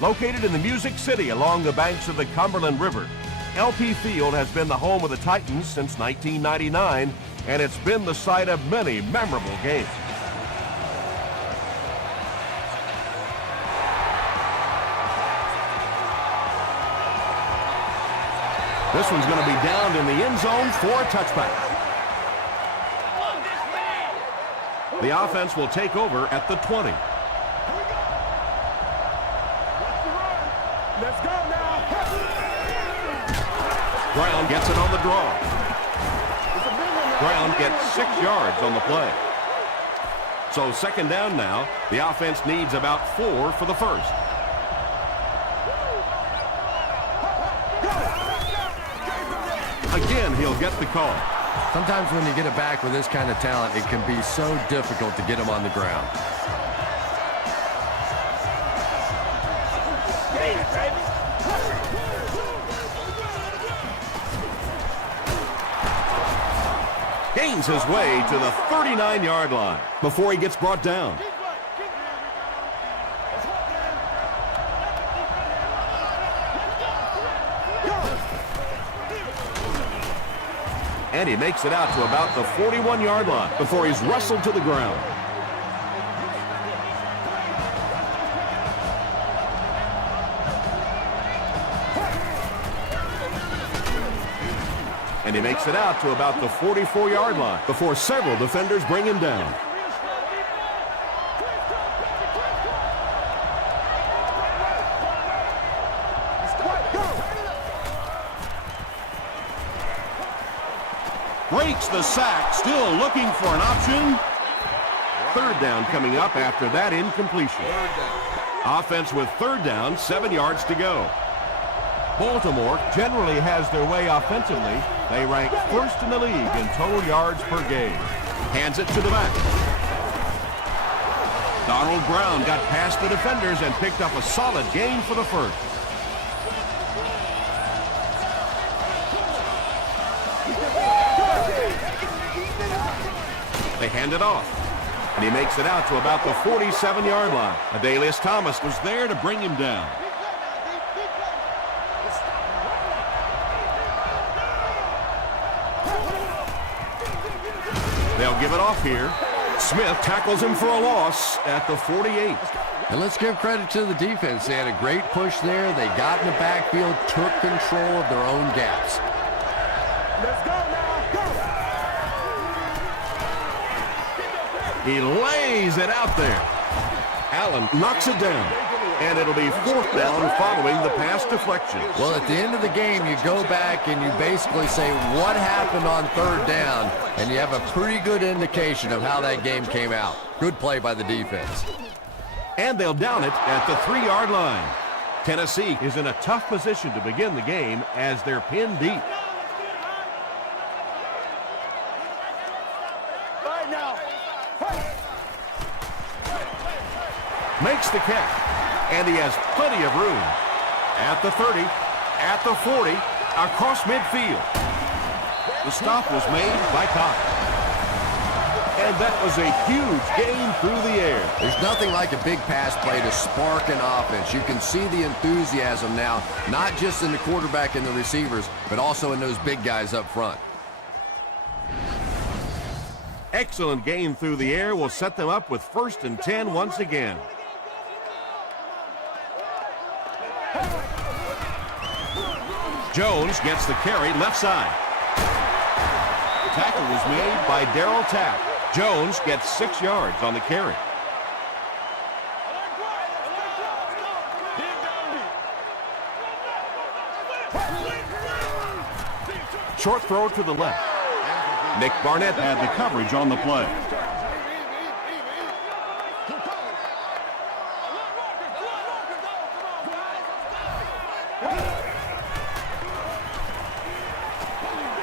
Located in the Music City along the banks of the Cumberland River, LP Field has been the home of the Titans since 1999, and it's been the site of many memorable games. This one's going to be downed in the end zone for a touchback. The offense will take over at the 20. Let's go now. Brown gets it on the draw. Brown gets 6 yards on the play. So second down now. The offense needs about 4 for the first. Again, he'll get the call. Sometimes when you get it back with this kind of talent, it can be so difficult to get him on the ground. Gains his way to the 39-yard line before he gets brought down. And he makes it out to about the 41-yard line before he's wrestled to the ground. And he makes it out to about the 44-yard line before several defenders bring him down. Breaks the sack, still looking for an option. Third down coming up after that incompletion. Offense with third down, 7 yards to go. Baltimore generally has their way offensively. They rank first in the league in total yards per game. Hands it to the back. Donald Brown got past the defenders and picked up a solid gain for the first. They hand it off, and he makes it out to about the 47-yard line. Adalius Thomas was there to bring him down. They'll give it off here. Smith tackles him for a loss at the 48. And let's give credit to the defense. They had a great push there. They got in the backfield, took control of their own gaps. Let's go now. He lays it out there. Allen knocks it down, and it'll be fourth down following the pass deflection. Well, at the end of the game, you go back and you basically say what happened on third down, and you have a pretty good indication of how that game came out. Good play by the defense. And they'll down it at the 3-yard line. Tennessee is in a tough position to begin the game as they're pinned deep. Makes the catch, and he has plenty of room. At the 30, at the 40, across midfield. The stop was made by Cox. And that was a huge gain through the air. There's nothing like a big pass play to spark an offense. You can see the enthusiasm now, not just in the quarterback and the receivers, but also in those big guys up front. Excellent gain through the air will set them up with 1st and 10 once again. Jones gets the carry left side. Tackle was made by Darryl Tapp. Jones gets 6 yards on the carry. Short throw to the left. Nick Barnett had the coverage on the play.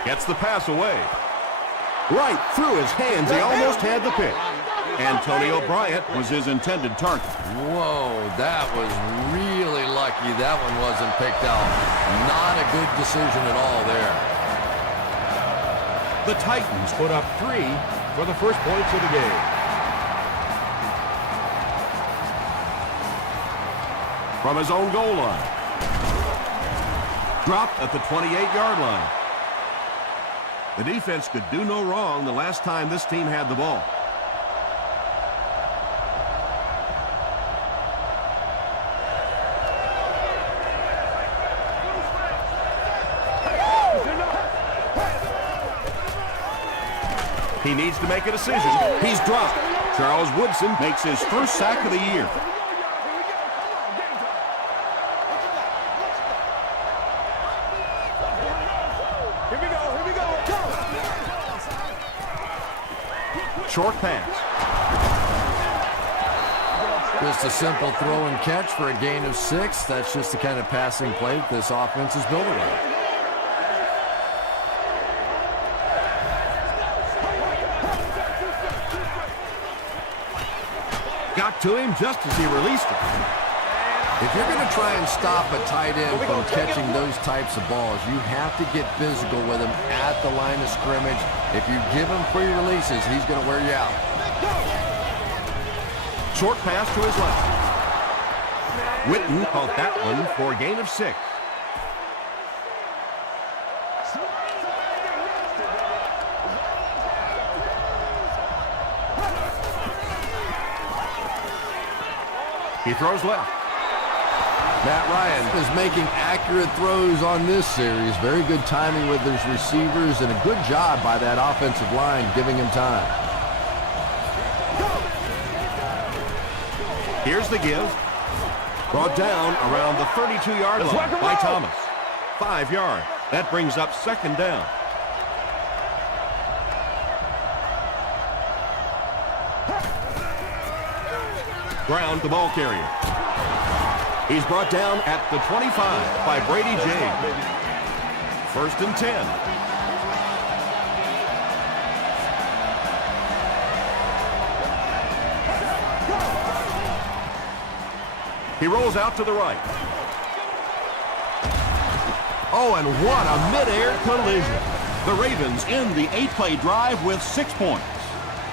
Gets the pass away. Right through his hands. He almost had the pick. Antonio Bryant was his intended target. Whoa, that was really lucky. That one wasn't picked out. Not a good decision at all there. The Titans put up 3 for the first points of the game. From his own goal line. Dropped at the 28-yard line. The defense could do no wrong the last time this team had the ball. He needs to make a decision. He's dropped. Charles Woodson makes his first sack of the year. Short pass. Just a simple throw and catch for a gain of 6. That's just the kind of passing play that this offense is built around. Got to him just as he released it. If you're going to try and stop a tight end from catching those types of balls, you have to get physical with him at the line of scrimmage. If you give him free releases, he's going to wear you out. Short pass to his left. Witten caught that one for a gain of 6. He throws left. Matt Ryan is making accurate throws on this series. Very good timing with his receivers and a good job by that offensive line giving him time. Here's the give. Brought down around the 32-yard line by Thomas. 5 yards. That brings up second down. Brown, the ball carrier. He's brought down at the 25 by Brady James. 1st and 10. He rolls out to the right. Oh, and what a mid-air collision. The Ravens end the 8-play drive with 6 points.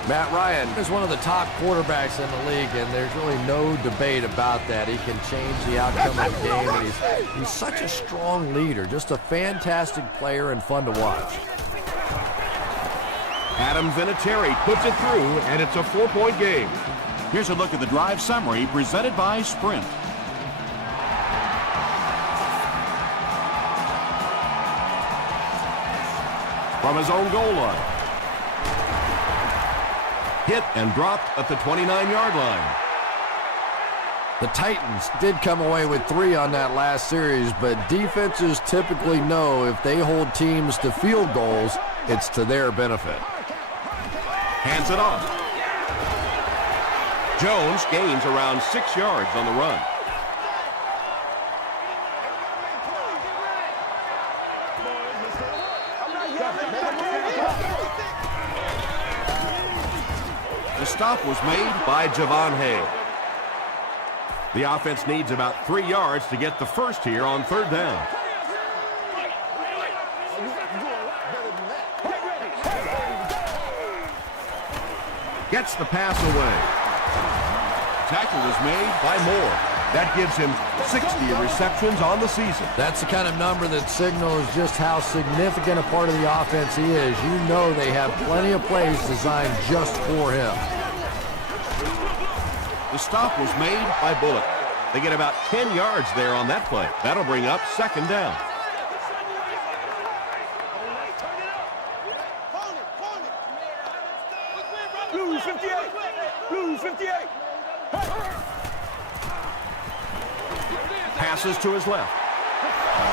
Matt Ryan is one of the top quarterbacks in the league, and there's really no debate about that. He can change the outcome of the game, and he's such a strong leader, just a fantastic player and fun to watch. Adam Vinatieri puts it through, and it's a 4-point game. Here's a look at the drive summary presented by Sprint. From his own goal line. Hit and dropped at the 29-yard line. The Titans did come away with 3 on that last series, but defenses typically know if they hold teams to field goals, it's to their benefit. Hands it off. Jones gains around 6 yards on the run. The stop was made by Javon Hay. The offense needs about 3 yards to get the first here on 3rd down. Gets the pass away. Tackle was made by Moore. That gives him 60 receptions on the season. That's the kind of number that signals just how significant a part of the offense he is. You know they have plenty of plays designed just for him. The stop was made by Bullock. They get about 10 yards there on that play. That'll bring up 2nd down. Blue 58. Blue 58. Passes to his left.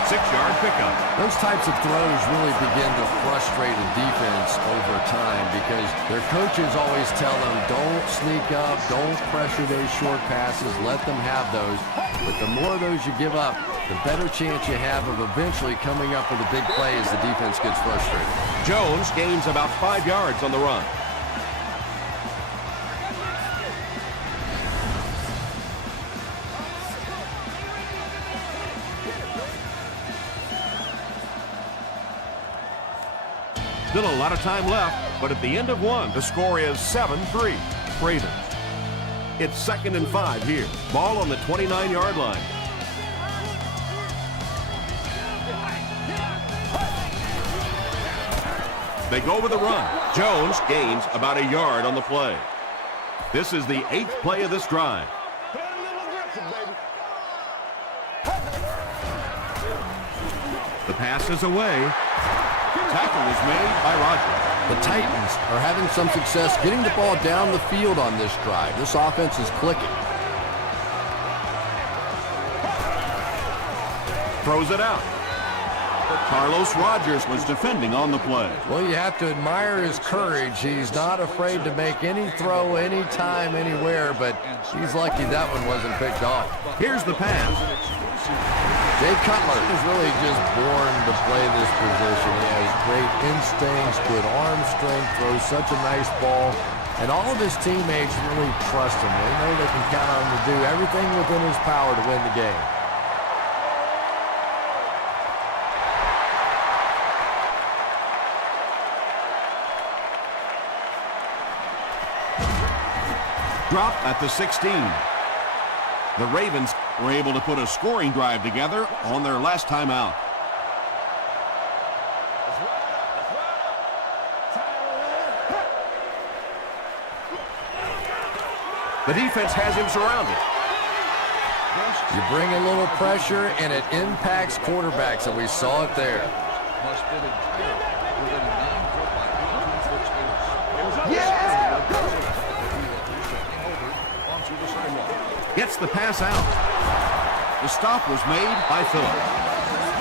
6-yard pickup. Those types of throws really begin to frustrate a defense over time because their coaches always tell them, don't sneak up, don't pressure those short passes, let them have those. But the more of those you give up, the better chance you have of eventually coming up with a big play as the defense gets frustrated. Jones gains about 5 yards on the run. Still a lot of time left, but at the end of 1, the score is 7-3, Ravens. It's 2nd and 5 here. Ball on the 29-yard line. They go with a run. Jones gains about a yard on the play. This is the 8th play of this drive. The pass is away. Tackle is made by Rodgers. The Titans are having some success getting the ball down the field on this drive. This offense is clicking. Throws it out. Carlos Rogers was defending on the play. Well, you have to admire his courage. He's not afraid to make any throw, anytime, anywhere, but he's lucky that one wasn't picked off. Here's the pass. Jay Cutler is really just born to play this position. He has great instincts, good arm strength, throws such a nice ball, and all of his teammates really trust him. They know they can count on him to do everything within his power to win the game. Drop at the 16. The Ravens were able to put a scoring drive together on their last time out. The defense has him surrounded. You bring a little pressure, and it impacts quarterbacks, and we saw it there. Gets the pass out. The stop was made by Phillips.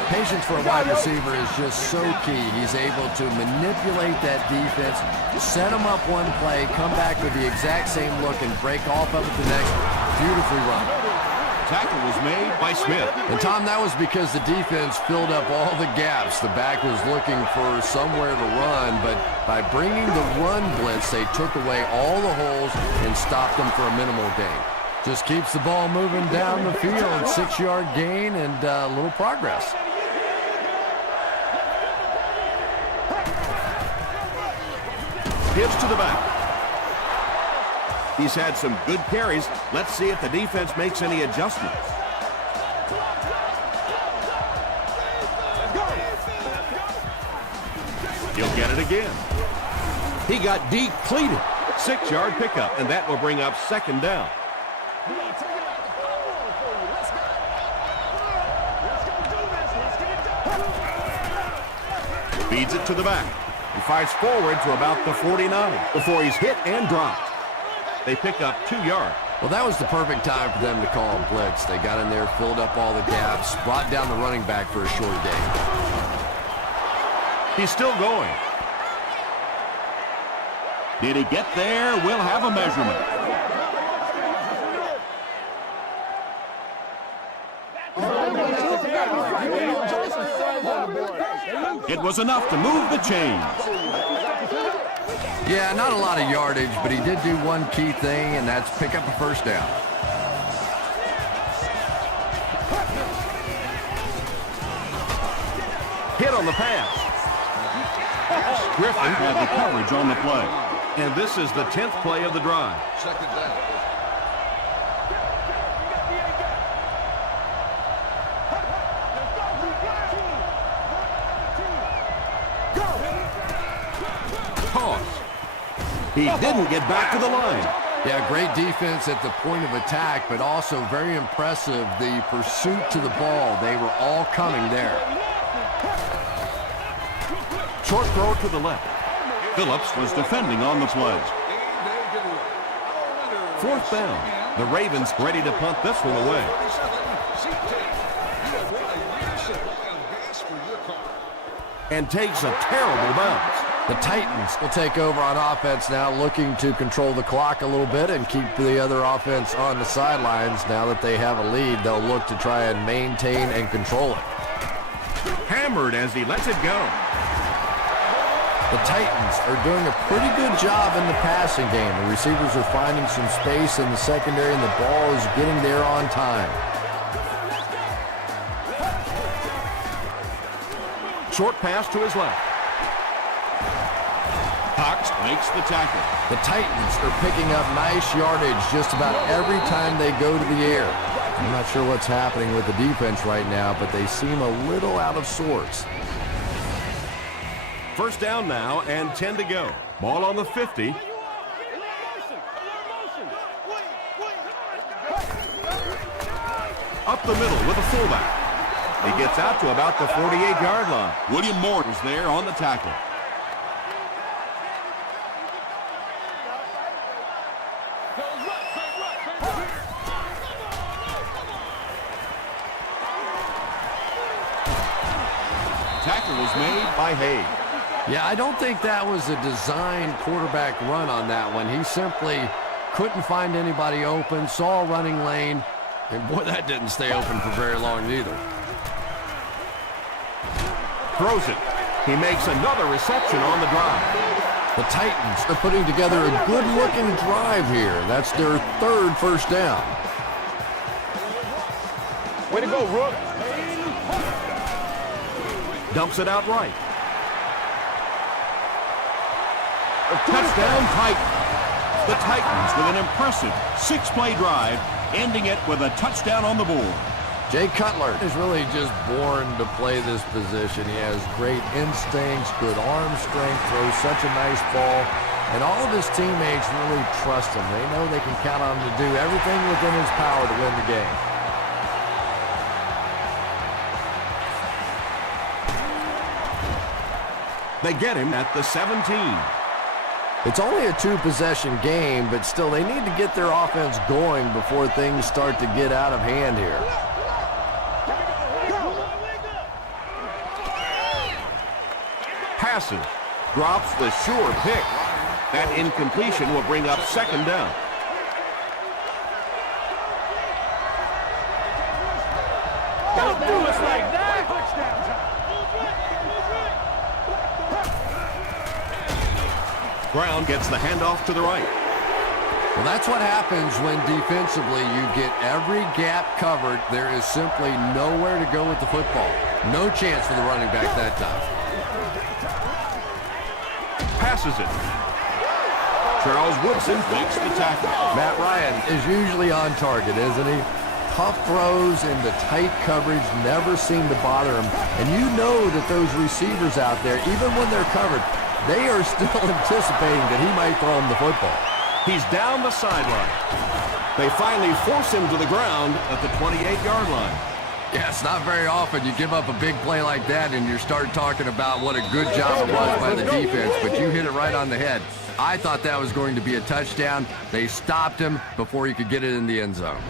Patience for a wide receiver is just so key. He's able to manipulate that defense, set them up one play, come back with the exact same look, and break off of it the next. Beautifully run. Tackle was made by Smith. And, Tom, that was because the defense filled up all the gaps. The back was looking for somewhere to run, but by bringing the run blitz, they took away all the holes and stopped them for a minimal gain. Just keeps the ball moving down the field. 6-yard gain and a little progress. Gives to the back. He's had some good carries. Let's see if the defense makes any adjustments. He'll get it again. He got depleted. 6-yard pickup, and that will bring up 2nd down. Feeds it to the back. He fires forward to about the 49 before he's hit and dropped. They pick up 2 yards. Well, that was the perfect time for them to call a blitz. They got in there, filled up all the gaps, brought down the running back for a short gain. He's still going. Did he get there? We'll have a measurement. It was enough to move the chains. Yeah, not a lot of yardage, but he did do one key thing, and that's pick up a 1st down. Hit on the pass. Griffin had the coverage on the play. And this is the 10th play of the drive. 2nd down. He didn't get back to the line. Yeah, great defense at the point of attack, but also very impressive, the pursuit to the ball. They were all coming there. Short throw to the left. Phillips was defending on the play. 4th down. The Ravens ready to punt this one away. And takes a terrible bounce. The Titans will take over on offense now, looking to control the clock a little bit and keep the other offense on the sidelines. Now that they have a lead, they'll look to try and maintain and control it. Hammered as he lets it go. The Titans are doing a pretty good job in the passing game. The receivers are finding some space in the secondary, and the ball is getting there on time. Short pass to his left. Cox makes the tackle. The Titans are picking up nice yardage just about every time they go to the air. I'm not sure what's happening with the defense right now, but they seem a little out of sorts. First down now and 10 to go. Ball on the 50. Up the middle with a fullback. He gets out to about the 48-yard line. William Moore is there on the tackle. Tackle was made by Hay. Yeah, I don't think that was a designed quarterback run on that one. He simply couldn't find anybody open, saw a running lane, and boy, that didn't stay open for very long either. Throws it. He makes another reception on the drive. The Titans are putting together a good-looking drive here. That's their third first down. Way to go, Rook. Dumps it out right. Touchdown Titans. The Titans with an impressive 6-play drive, ending it with a touchdown on the board. Jay Cutler is really just born to play this position. He has great instincts, good arm strength, throws such a nice ball, and all of his teammates really trust him. They know they can count on him to do everything within his power to win the game. They get him at the 17. It's only a 2-possession game, but still they need to get their offense going before things start to get out of hand here. Passes. Drops the sure pick. That incompletion will bring up second down. Don't do us like that. Brown gets the handoff to the right. Well, that's what happens when defensively you get every gap covered. There is simply nowhere to go with the football. No chance for the running back that time. Passes it. Charles Woodson makes the tackle. Matt Ryan is usually on target, isn't he? Tough throws in the tight coverage never seem to bother him. And you know that those receivers out there, even when they're covered, they are still anticipating that he might throw him the football. He's down the sideline. They finally force him to the ground at the 28-yard line. Yeah, it's not very often you give up a big play like that and you start talking about what a good job it was by the defense, but you hit it right on the head. I thought that was going to be a touchdown. They stopped him before he could get it in the end zone.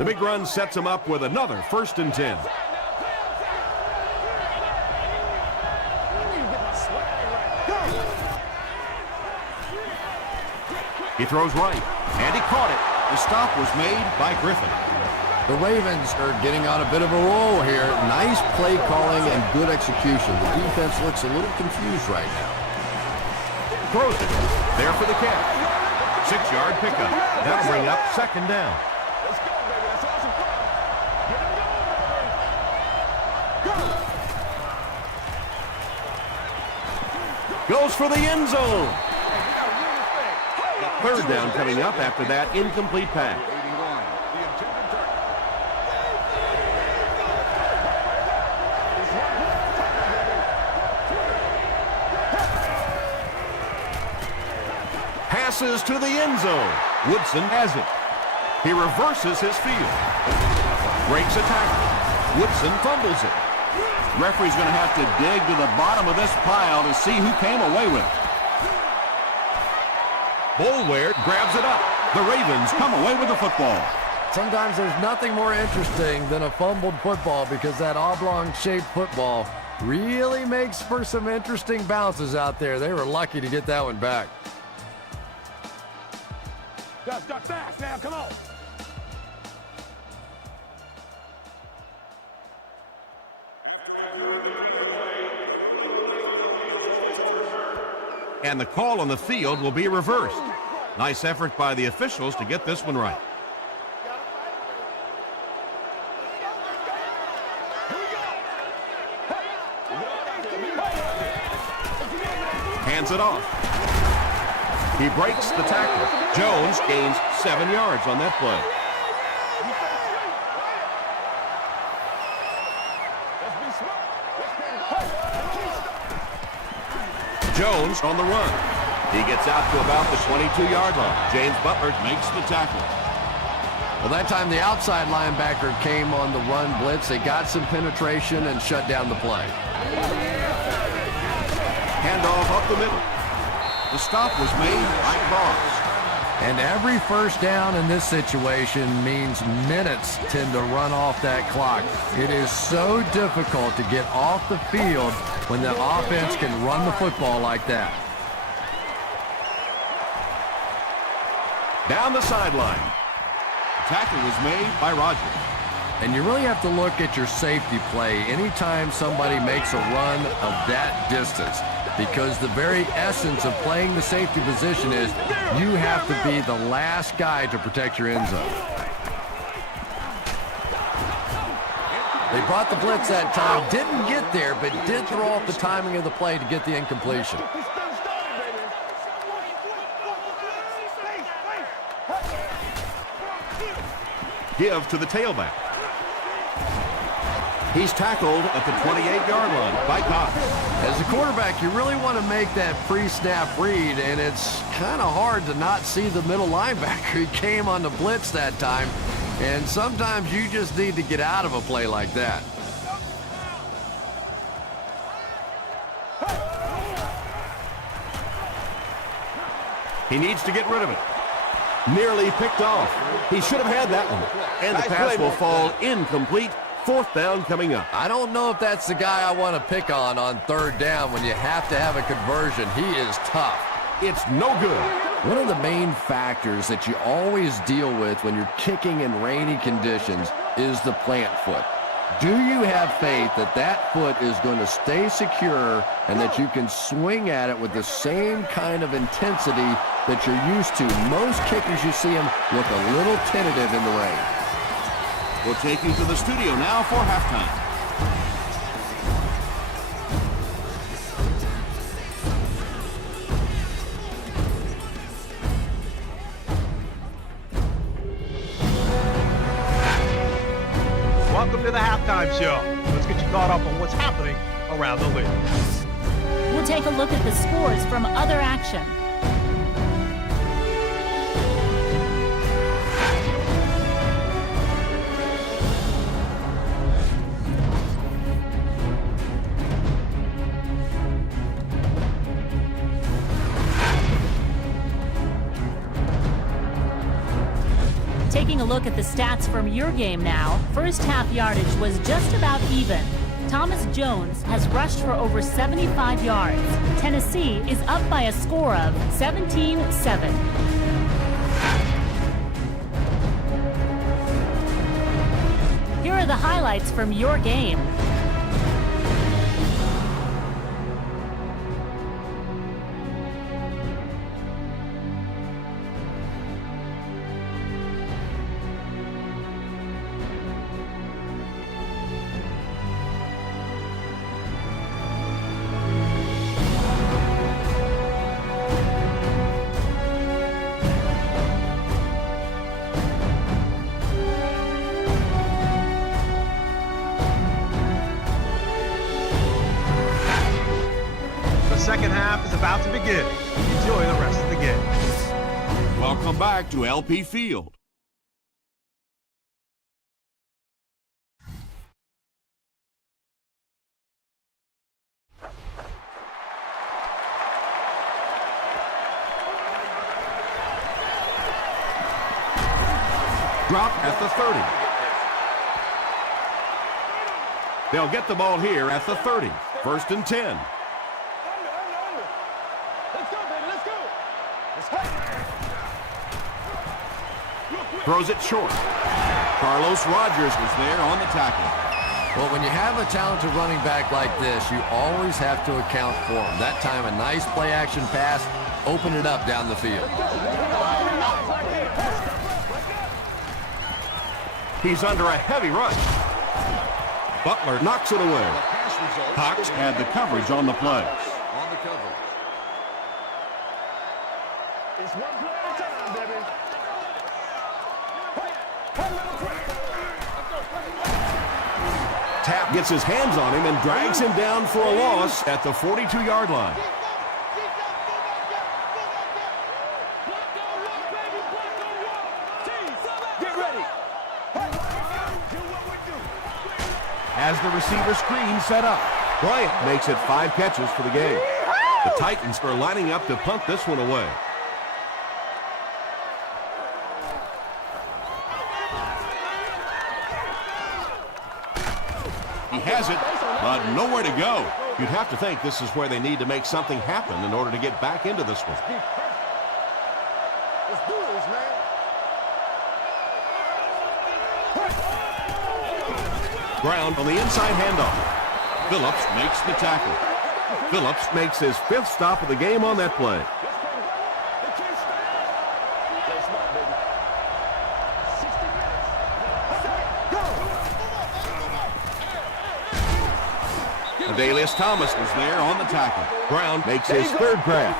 The big run sets him up with another 1st and 10. He throws right, and he caught it. The stop was made by Griffin. The Ravens are getting on a bit of a roll here. Nice play calling and good execution. The defense looks a little confused right now. Throws it. There for the catch. 6-yard pickup. That'll bring up second down. Let's go, baby. That's awesome fun. Get him going, baby. Go. Goes for the end zone. Third down coming up after that incomplete pass. Passes to the end zone. Woodson has it. He reverses his field. Breaks a tackle. Woodson fumbles it. Referee's going to have to dig to the bottom of this pile to see who came away with it. Boulware grabs it up. The Ravens come away with the football. Sometimes there's nothing more interesting than a fumbled football because that oblong-shaped football really makes for some interesting bounces out there. They were lucky to get that one back. Duck fast now. Come on. And the call on the field will be reversed. Nice effort by the officials to get this one right. Hands it off. He breaks the tackle. Jones gains 7 yards on that play. Jones on the run. He gets out to about the 22-yard line. James Butler makes the tackle. Well, that time the outside linebacker came on the run blitz. They got some penetration and shut down the play. Handoff up the middle. The stop was made by Cross. And every first down in this situation means minutes tend to run off that clock. It is so difficult to get off the field when the offense can run the football like that. Down the sideline. The tackle was made by Rogers. And you really have to look at your safety play anytime somebody makes a run of that distance, because the very essence of playing the safety position is you have to be the last guy to protect your end zone. They brought the blitz that time, didn't get there, but did throw off the timing of the play to get the incompletion. Give to the tailback. He's tackled at the 28-yard line by Cox. As a quarterback, you really want to make that pre-snap read, and it's kind of hard to not see the middle linebacker. He came on the blitz that time, and sometimes you just need to get out of a play like that. He needs to get rid of it. Nearly picked off. He should have had that one. And the pass will fall incomplete. Fourth down coming up. I don't know if that's the guy I want to pick on third down when you have to have a conversion. He is tough. It's no good. One of the main factors that you always deal with when you're kicking in rainy conditions is the plant foot. Do you have faith that that foot is going to stay secure and that you can swing at it with the same kind of intensity that you're used to? Most kickers, you see them look a little tentative in the rain. We'll take you to the studio now for halftime. Welcome to the halftime show. Let's get you caught up on what's happening around the league. We'll take a look at the scores from other action. Taking a look at the stats from your game now, first half yardage was just about even. Thomas Jones has rushed for over 75 yards. Tennessee is up by a score of 17-7. Here are the highlights from your game. Second half is about to begin. Enjoy the rest of the game. Welcome back to LP Field. Drop at the 30. They'll get the ball here at the 30. First and 10. Throws it short. Carlos Rogers was there on the tackle. Well, when you have a talented running back like this, you always have to account for him. That time, a nice play-action pass, open it up down the field. He's under a heavy rush. Butler knocks it away. Cox had the coverage on the play. On the cover. It's one play at a time, baby. Tapp gets his hands on him and drags him down for a loss at the 42-yard line. has the receiver screen set up. Bryant makes it 5 catches for the game. The Titans are lining up to punt this one away. He has it, but nowhere to go. You'd have to think this is where they need to make something happen in order to get back into this one. Let's do this, man. Ground on the inside handoff. Phillips makes the tackle. Phillips makes his 5th stop of the game on that play. They can't stop. Play smart, baby. 60 minutes. Go. Adalius Thomas was there on the tackle. Brown makes his 3rd grab.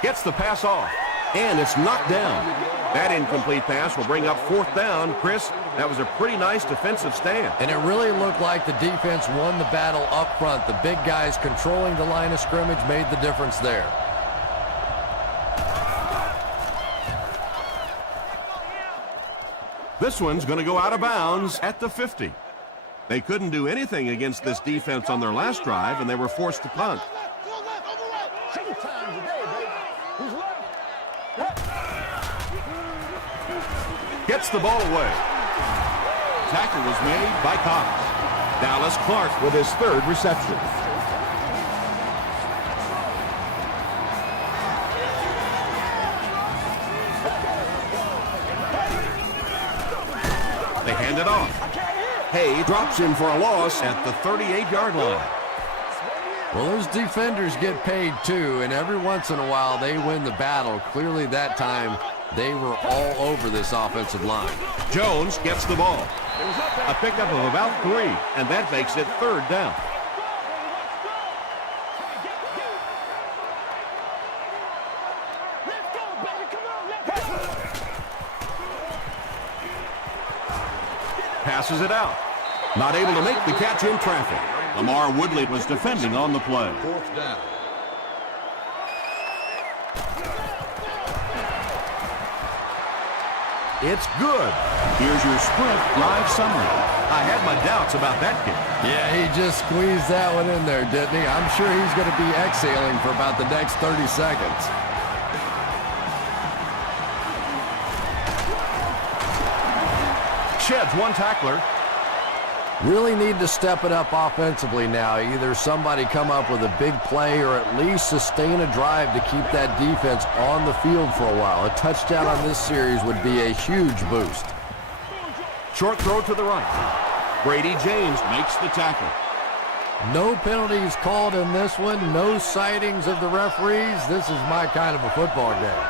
Gets the pass off, and it's knocked down. That incomplete pass will bring up 4th down. Chris, that was a pretty nice defensive stand. And it really looked like the defense won the battle up front. The big guys controlling the line of scrimmage made the difference there. This one's going to go out of bounds at the 50. They couldn't do anything against this defense on their last drive, and they were forced to punt. Gets the ball away. Tackle was made by Cox. Dallas Clark with his 3rd reception. They hand it off. Hay drops him for a loss at the 38-yard line. Well, those defenders get paid too, and every once in a while they win the battle. Clearly that time they were all over this offensive line. Jones gets the ball. A pickup of about 3, and that makes it 3rd down. Passes it out. Not able to make the catch in traffic. Lamar Woodley was defending on the play. 4th down. It's good. Here's your sprint drive summary. I had my doubts about that kick. Yeah, he just squeezed that one in there, didn't he? I'm sure he's going to be exhaling for about the next 30 seconds. Sheds one tackler. Really need to step it up offensively now. Either somebody come up with a big play or at least sustain a drive to keep that defense on the field for a while. A touchdown on this series would be a huge boost. Short throw to the right. Brady James makes the tackle. No penalties called in this one. No sightings of the referees. This is my kind of a football game.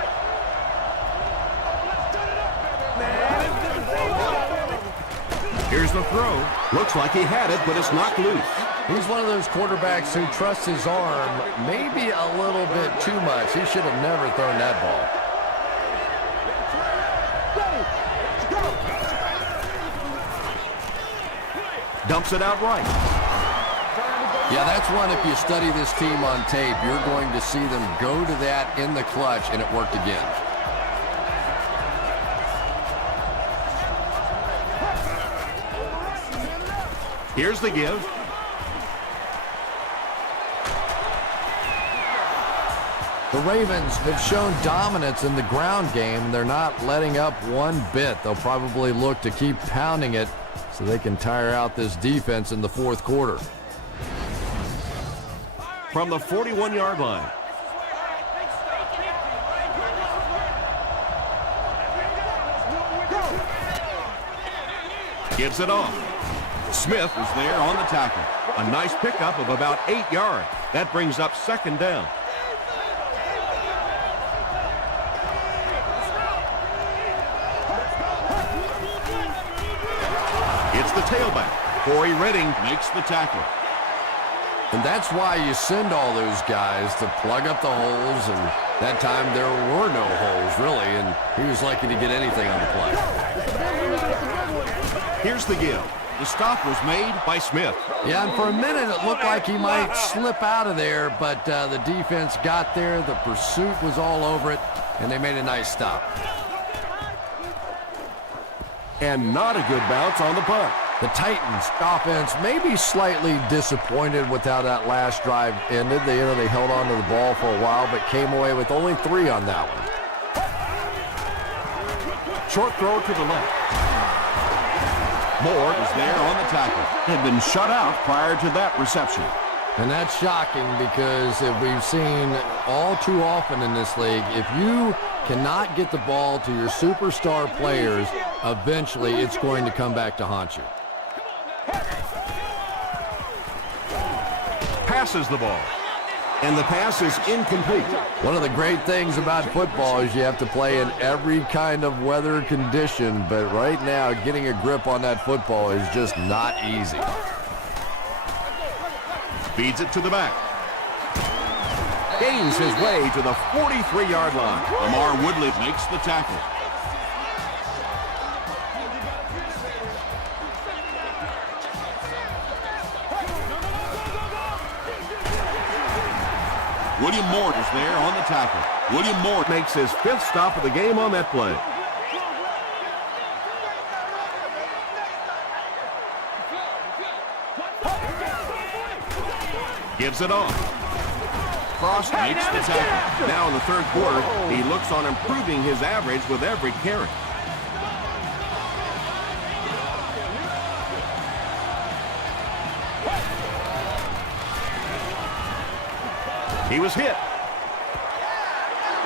Here's the throw. Looks like he had it, but it's knocked loose. He's one of those quarterbacks who trusts his arm maybe a little bit too much. He should have never thrown that ball. Dumps it out right. Yeah, that's one, if you study this team on tape, you're going to see them go to that in the clutch, and it worked again. Here's the give. The Ravens have shown dominance in the ground game. They're not letting up one bit. They'll probably look to keep pounding it so they can tire out this defense in the 4th quarter. From the 41-yard line. Gives it off. Smith was there on the tackle. A nice pickup of about 8 yards. That brings up 2nd down. It's the tailback. Corey Redding makes the tackle. And that's why you send all those guys to plug up the holes, and that time there were no holes, really, and he was lucky to get anything on the play. Here's the give. The stop was made by Smith. Yeah, and for a minute it looked like he might slip out of there, but the defense got there. The pursuit was all over it, and they made a nice stop. And not a good bounce on the punt. The Titans offense may be slightly disappointed with how that last drive ended. They held on to the ball for a while, but came away with only 3 on that one. Short throw to the left. Moore is there on the tackle. Had been shut out prior to that reception. And that's shocking because if we've seen all too often in this league, if you cannot get the ball to your superstar players, eventually it's going to come back to haunt you. Passes the ball. And the pass is incomplete. One of the great things about football is you have to play in every kind of weather condition, but right now getting a grip on that football is just not easy. Feeds it to the back. Gains his way to the 43-yard line. Lamar Woodley makes the tackle. William Moore is there on the tackle. William Moore makes his 5th stop of the game on that play. Gives it off. Frost makes the tackle. Now in the 3rd quarter, he looks on improving his average with every carry. He was hit.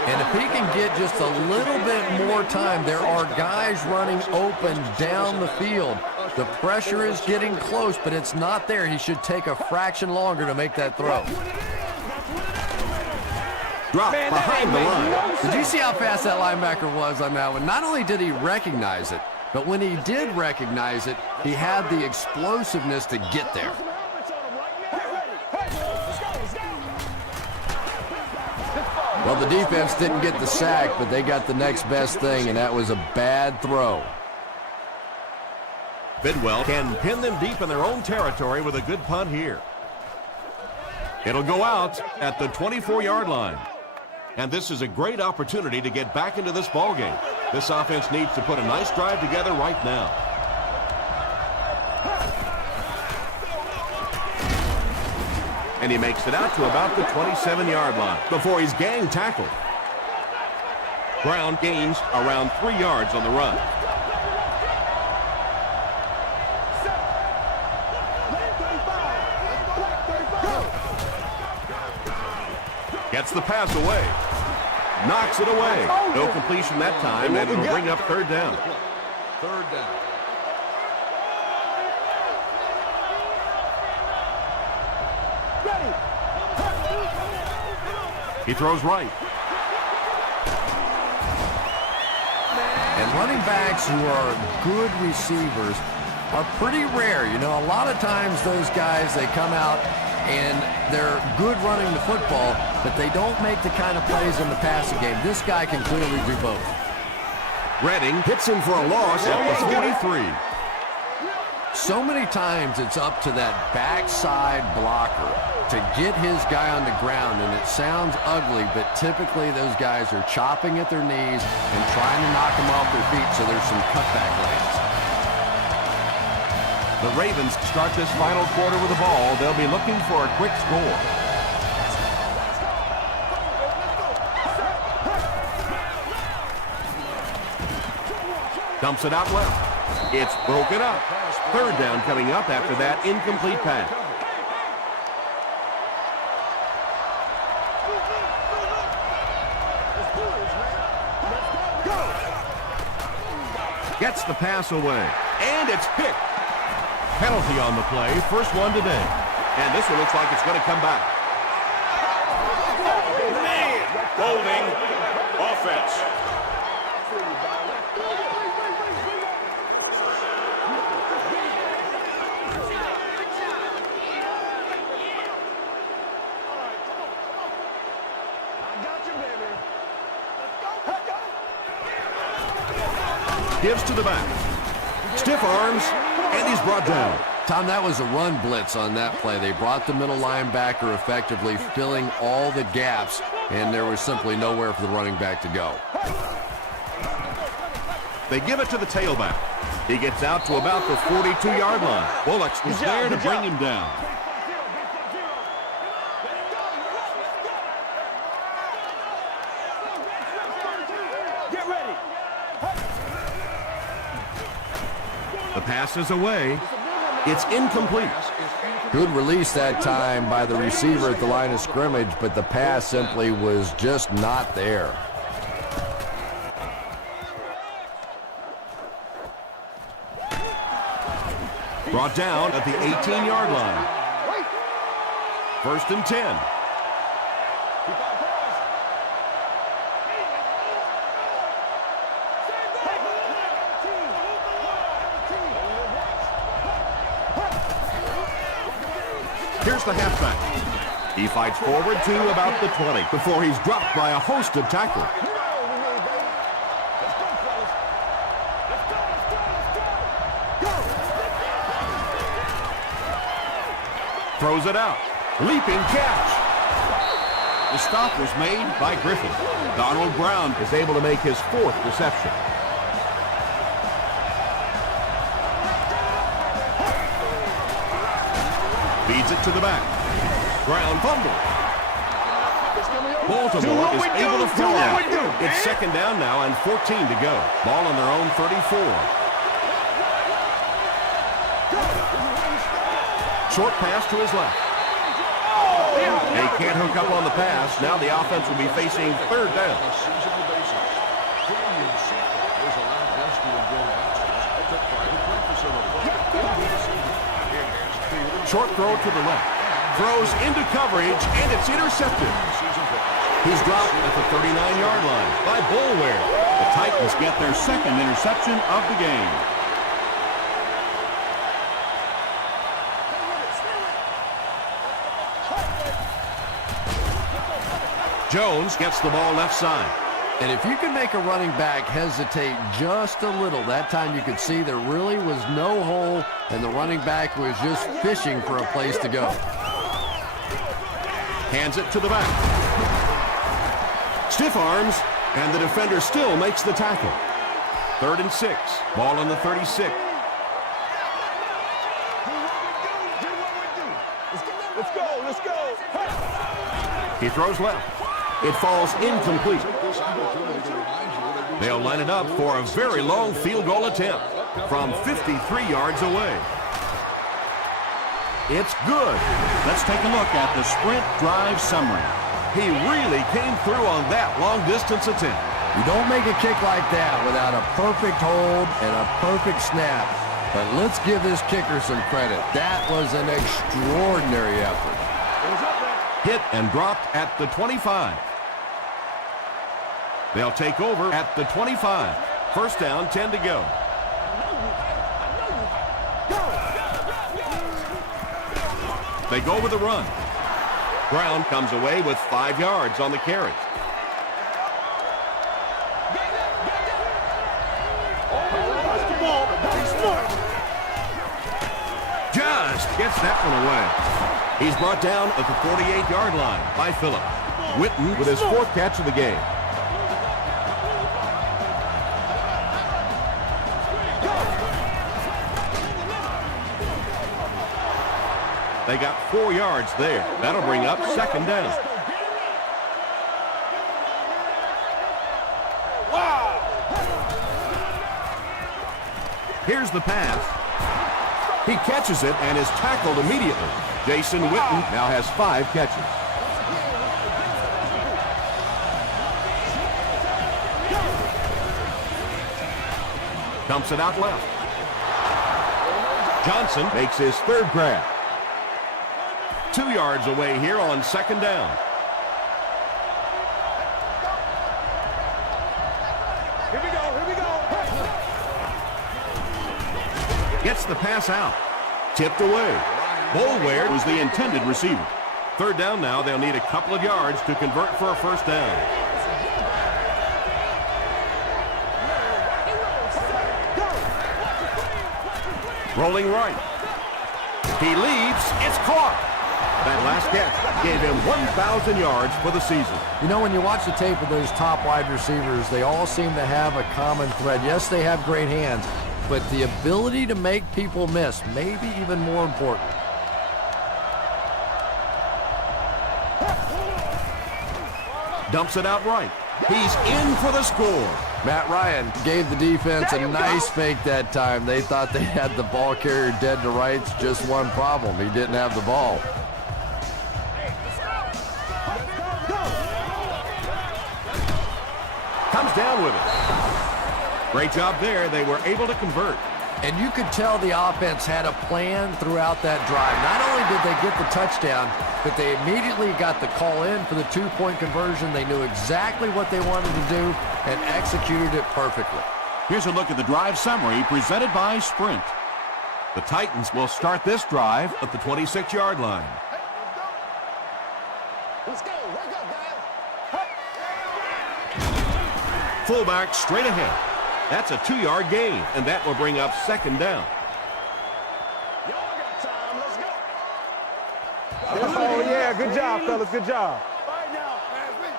And if he can get just a little bit more time, there are guys running open down the field. The pressure is getting close, but it's not there. He should take a fraction longer to make that throw. Drop behind the line. Did you see how fast that linebacker was on that one? Not only did he recognize it, but when he did recognize it, he had the explosiveness to get there. Well, the defense didn't get the sack, but they got the next best thing, and that was a bad throw. Bidwell can pin them deep in their own territory with a good punt here. It'll go out at the 24-yard line. And this is a great opportunity to get back into this ballgame. This offense needs to put a nice drive together right now. And he makes it out to about the 27-yard line before he's gang tackled. Brown gains around 3 yards on the run. Gets the pass away. Knocks it away. No completion that time, and it'll bring up 3rd down. 3rd down. He throws right. And running backs who are good receivers are pretty rare. You know, a lot of times those guys, they come out and they're good running the football, but they don't make the kind of plays in the passing game. This guy can clearly do both. Redding hits him for a loss at the 43. So many times it's up to that backside blocker to get his guy on the ground, and it sounds ugly, but typically those guys are chopping at their knees and trying to knock them off their feet, so there's some cutback lanes. The Ravens start this final quarter with the ball. They'll be looking for a quick score. Dumps it out left. It's broken up. 3rd down coming up after that incomplete pass. Gets the pass away. And it's picked. Penalty on the play. First one today. And this one looks like it's going to come back. Holding offense. Gives to the back. Stiff arms, And he's brought down. Tom, that was a run blitz on that play. They brought the middle linebacker effectively, filling all the gaps, and there was simply nowhere for the running back to go. They give it to the tailback. He gets out to about the 42-yard line. Bullocks is there to bring him down. Get ready. The pass is away. It's incomplete. Good release that time by the receiver at the line of scrimmage, but the pass simply was just not there. Brought down at the 18-yard line. 1st and 10. Here's the halfback. He fights forward to about the 20 before he's dropped by a host of tacklers. Throws it out. Leaping catch. The stop was made by Griffin. Donald Brown is able to make his 4th reception. Feeds it to the back. Brown fumble. Baltimore is able to throw it. It's 2nd down now and 14 to go. Ball on their own 34. Short pass to his left. They can't hook up on the pass. Now the offense will be facing 3rd down. Short throw to the left. Throws into coverage, and it's intercepted. He's dropped at the 39-yard line by Boulware. The Titans get their 2nd interception of the game. Jones gets the ball left side. And if you can make a running back hesitate just a little, that time you could see there really was no hole, and the running back was just fishing for a place to go. Hands it to the back. Stiff arms, and the defender still makes the tackle. 3rd and 6. Ball on the 36. Let's go. Let's go. He throws left. It falls incomplete. They'll line it up for a very long field goal attempt from 53 yards away. It's good. Let's take a look at the sprint drive summary. He really came through on that long-distance attempt. You don't make a kick like that without a perfect hold and a perfect snap. But let's give this kicker some credit. That was an extraordinary effort. Hit and dropped at the 25. They'll take over at the 25. 1st down, 10 to go. They go with a run. Brown comes away with 5 yards on the carry. Just gets that one away. He's brought down at the 48-yard line by Phillip. Witten with his 4th catch of the game. They got 4 yards there. That'll bring up 2nd down. Wow. Here's the pass. He catches it and is tackled immediately. Jason Witten now has 5 catches. Dumps it out left. Johnson makes his 3rd grab. 2 yards away here on 2nd down. Here we go. Gets the pass out. Tipped away. Boulware was the intended receiver. 3rd down now. They'll need a couple of yards to convert for a 1st down. Rolling right. He leaps. It's caught. That last catch gave him 1,000 yards for the season. You know, when you watch the tape of those top wide receivers, they all seem to have a common thread. Yes, they have great hands, but the ability to make people miss may be even more important. Dumps it out right. He's in for the score. Matt Ryan gave the defense a nice fake that time. They thought they had the ball carrier dead to rights. Just one problem. He didn't have the ball. Comes down with it. Great job there. They were able to convert. And you could tell the offense had a plan throughout that drive. Not only did they get the touchdown, but they immediately got the call in for the two-point conversion. They knew exactly what they wanted to do and executed it perfectly. Here's a look at the drive summary presented by Sprint. The Titans will start this drive at the 26-yard line. Let's go. Wake up, guys. Fullback straight ahead. That's a 2-yard gain, and that will bring up second down. Y'all got time. Let's go. Oh, yeah. Good job, fellas. Good job. Right now.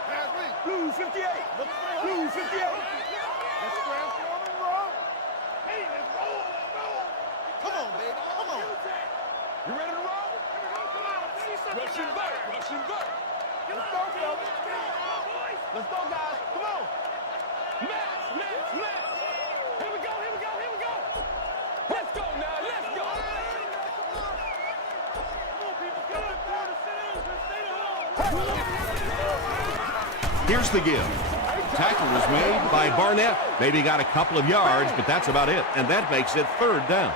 Pass me. Blue 58. Blue 58. Let's transform and roll. Hey, let's roll. Come on, baby. Come on. You ready to roll? Rushing back. Let's go, fellas. Let's go, guys. Come on. Match. Here we go. Let's go now. Let's go. Here's the give. Tackle was made by Barnett. Maybe got a couple of yards, but that's about it. And that makes it third down.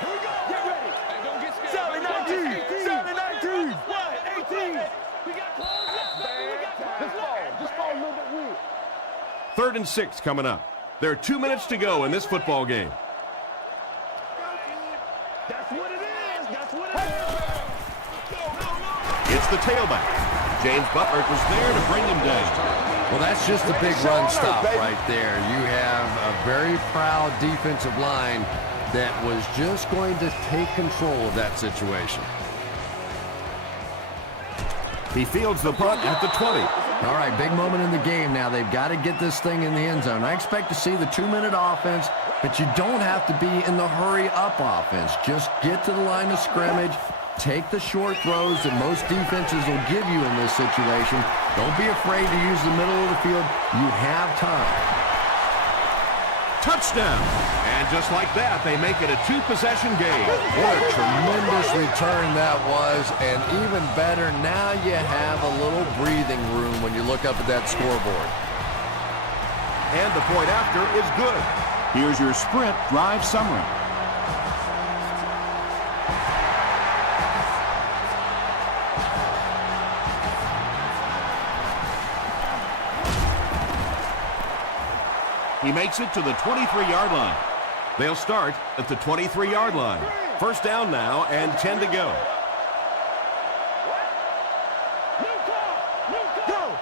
Here we go. Get ready. Hey, don't get scared. 7-19. What? 18. We got close. Just fall a little bit weird. 3rd and 6 coming up. There are 2 minutes to go in this football game. That's what it is. It's the tailback. James Butler was there to bring him down. Well, that's just a big run stop right there. You have a very proud defensive line that was just going to take control of that situation. He fields the punt at the 20. All right, big moment in the game now. They've got to get this thing in the end zone. I expect to see the 2-minute offense, but you don't have to be in the hurry-up offense. Just get to the line of scrimmage, take the short throws that most defenses will give you in this situation. Don't be afraid to use the middle of the field. You have time. Touchdown. And just like that, they make it a 2-possession game. What a tremendous return that was, and even better, now you have a little breathing room when you look up at that scoreboard. And the point after is good. Here's your Sprint drive summary. He makes it to the 23-yard line. They'll start at the 23-yard line. First down now and 10 to go. Go.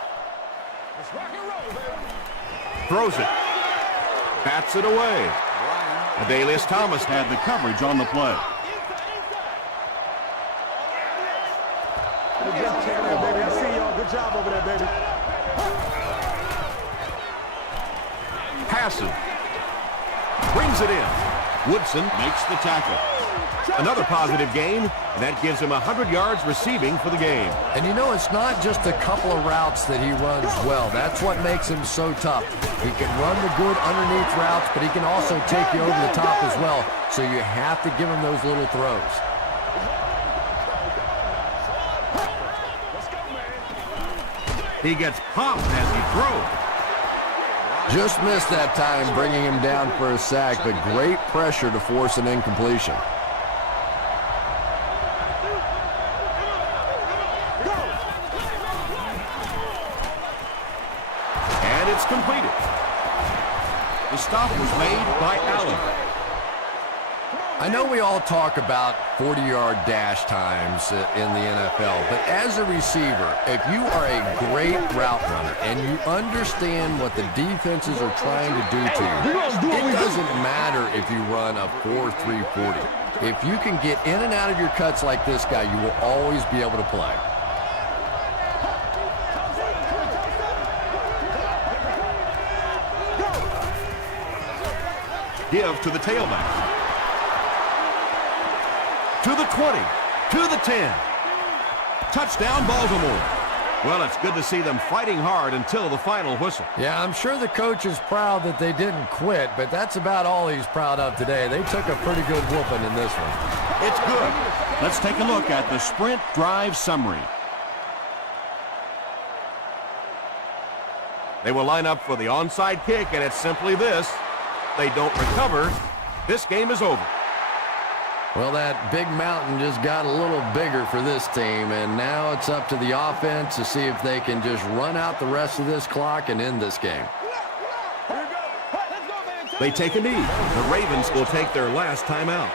Let's rock and roll, baby. Throws it. Bats it away. Adalius Thomas had the coverage on the play. Good job, baby. I see y'all. Good job over there, baby. Passes. Brings it in. Woodson makes the tackle. Another positive gain, and that gives him 100 yards receiving for the game. And you know, it's not just a couple of routes that he runs well. That's what makes him so tough. He can run the good underneath routes, but he can also take you over the top as well. So you have to give him those little throws. He gets popped as he throws. Just missed that time, bringing him down for a sack, but great pressure to force an incompletion. And it's completed. The stop was made by Allen. I know we all talk about 40-yard dash times in the NFL, but as a receiver, if you are a great route runner and you understand what the defenses are trying to do to you, it doesn't matter if you run a 4.340. If you can get in and out of your cuts like this guy, you will always be able to play. Give to the tailback. To the 20, to the 10. Touchdown, Baltimore. Well, it's good to see them fighting hard until the final whistle. Yeah, I'm sure the coach is proud that they didn't quit, but that's about all he's proud of today. They took a pretty good whooping in this one. It's good. Let's take a look at the sprint drive summary. They will line up for the onside kick, and it's simply this. They don't recover. This game is over. Well, that big mountain just got a little bigger for this team, and now it's up to the offense to see if they can just run out the rest of this clock and end this game. They take a knee. The Ravens will take their last timeout.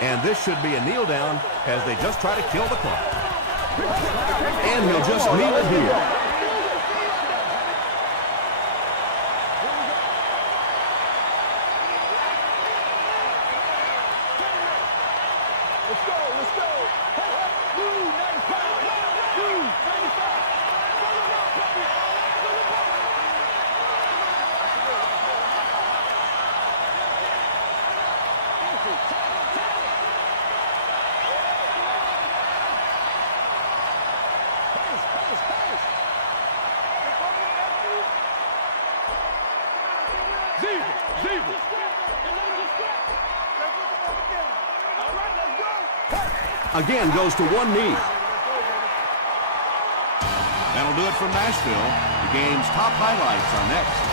And this should be a kneel down as they just try to kill the clock. And he'll just kneel it here. Again goes to one knee. That'll do it from Nashville. The game's top highlights are next.